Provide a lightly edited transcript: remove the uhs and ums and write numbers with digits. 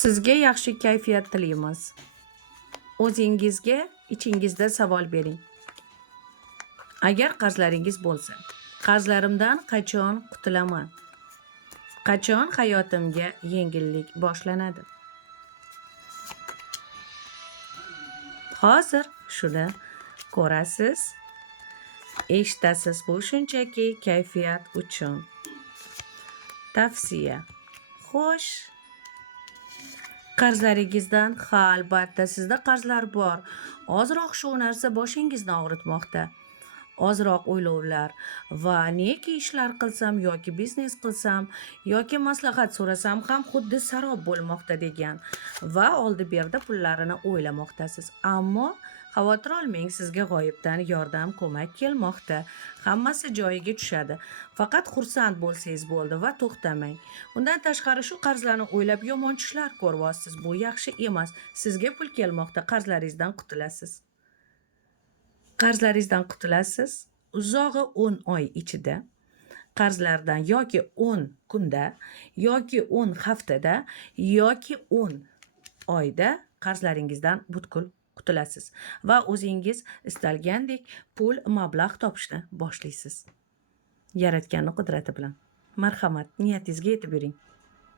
Sizga yaxshi kayfiyat tilaymiz. O'zingizga ichingizda savol bering. Agar qarzlaringiz bo'lsa, qarzlarimdan qachon qutulaman? Qachon hayotimga yengillik boshlanadi? Hozir shuni ko'rasiz, eshitasiz. Bu shunchaki kayfiyat uchun. Tavsiya. Xo'sh, qarzlaringizdan ha, albatta sizda qarzlar bor. Ozroq shu narsa boshingizni og'ritmoqda. Ozroq o'ylovlar va neki ishlar qilsam yoki biznes qilsam yoki maslahat so'rasam ham xuddi sarob bo'lmoqda degan va oldi berdi pullarini o'ylamoqdasiz. Ammo xavotir olmang, sizga g'oyibdan yordam, ko'mak kelmoqda. Hammasi joyiga tushadi. Faqat xursand bo'lsangiz bo'ldi va to'xtamang. Undan tashqari shu qarzlarni o'ylab yomon tushlar ko'ryapsiz. Bu yaxshi emas. Sizga pul kelmoqda, qarzlaringizdan qutulasiz. Qarzlaringizdan qutulasiz. Uzog'i 10 oy ichida qarzlardan yoki 10 kunda yoki 10 haftada yoki 10 oyda qarzlaringizdan butkul qutulasiz va o'zingiz istalgandek pul mablag' topishni boshlaysiz. Yaratganning qudrati bilan. Marhamat, niyatingizga yetib bering.